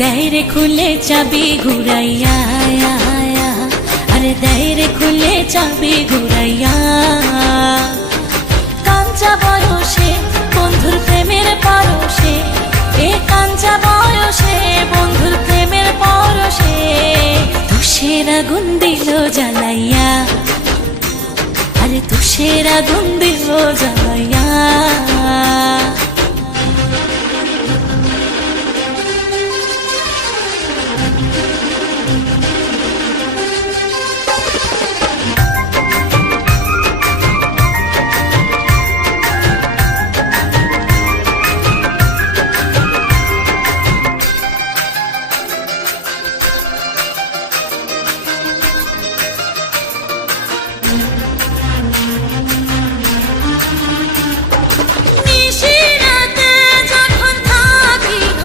দেয় রে খুলে চাবি ঘুরাইয়া, আরে দেয় রে খুলে চাবি ঘুরাইয়া। কাঞ্চা বয়সে বন্ধুর প্রেমের পরশে, এ কাঞ্চা বয়সে বন্ধুর প্রেমের পরশে তুষের আগুন দিল জ্বালাইয়া, আরে তুষের আগুন দিল জ্বালাইয়া।